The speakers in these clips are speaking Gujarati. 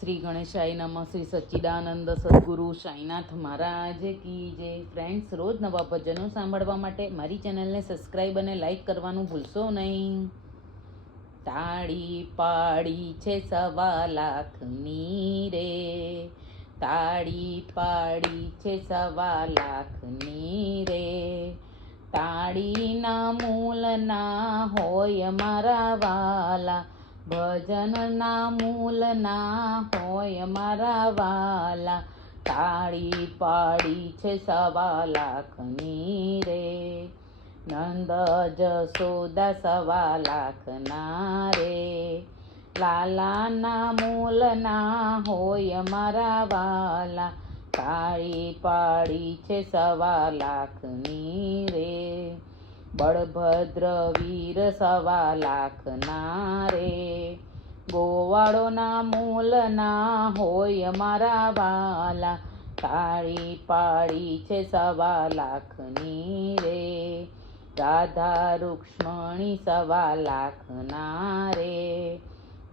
શ્રી ગણેશાય નમઃ, શ્રી સચ્ચિદાનંદ સદગુરુ સાંઈનાથ મહારાજ કી જે ફ્રેન્ડ્સ રોજ નવા ભજનો સાંભળવા માટે મારી ચેનલને સબસ્ક્રાઈબ અને લાઈક કરવાનું ભૂલશો નહીં. તાળી પાડી છે સવા લાખની રે. તાળી પાડી છે સવા લાખની રે. તાળીના મૂલના હોય મારા વાલા. ભજનના મૂલના હોય મારા વાલા. તાળી પાડી છે સવા લાખની રે. નંદ જસોદા સવા લાખના રે. લાલાના મૂલના હોય મારા વાલા. તાળી પાડી છે સવા લાખની રે. બળભદ્ર વીર સવા લાખના રે. ગોવાળોના મૂલના હોય મારા વાલા, તાળી પાડી છે સવા લાખની રે. રાધા રૂક્ષ્મણી સવા લાખના રે.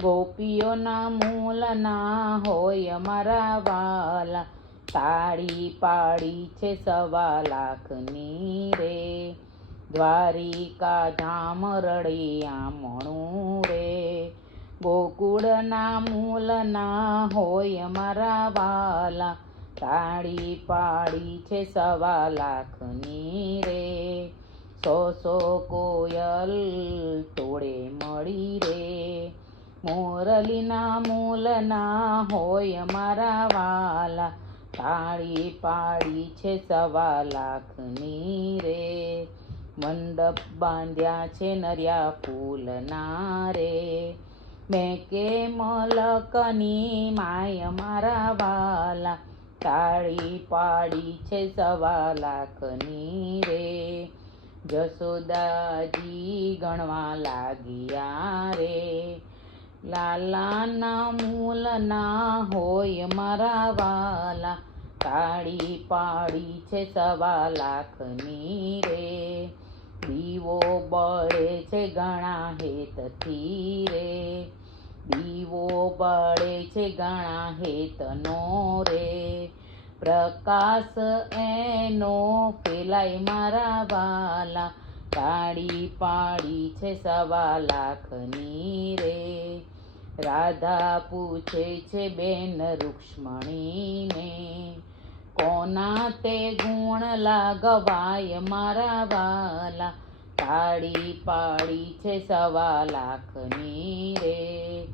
ગોપીઓના મૂલના હોય મારા વાલા, તાળી પાડી છે સવા લાખની રે. દ્વારિકા ધામ રળિયામણું રે. ગોકુળના મૂલના હોય મારા વાલા, તાળી પાડી છે સવા લાખની રે. સો સો કોયલ તોડે મળી રે. મોરલીના મૂલના હોય મારા વાલા, તાળી પાડી છે સવા લાખની રે. મંડપ બાંધ્યા છે નર્યા ફૂલના રે મેં કે મલકની માય મારા વાલા, તાળી પાડી છે સવા લાખની રે. જસોદાજી ગણવા લાગ્યા રે. લાલાના મૂલના હોય મારા વાલા, તાળી પાડી છે સવા લાખની રે. દીવો બળે છે ઘણા હેતથી રે. દીવો બળે છે ઘણા હેતનો રે. પ્રકાશ એનો ફેલાય મારા વાલા. તાળી પાડી છે સવા લાખની રે. રાધા પૂછે છે બેન રૂક્ષ્મણીને, કોના તે ગુણ લાગવાય મારા વાલા? તાળી પાડી છે સવા લાખની રે.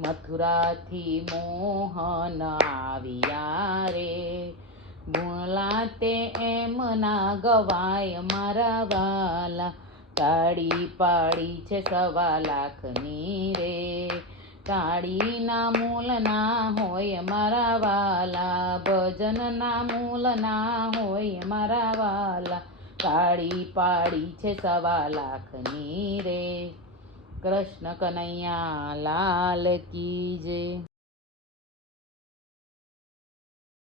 મથુરાથી મોહન આવ્યા રે. ગુણલા તે એમ ના ગવાય મારા વાલા. કાળી પાડી છે સવા લાખની રે. તાળીના મૂલના હોય મારા વાલા. ભજનના મૂલના હોય મારા વાલા. તાળી પાડી છે સવા લાખની રે. કૃષ્ણ કનૈયા લાલ કી જય.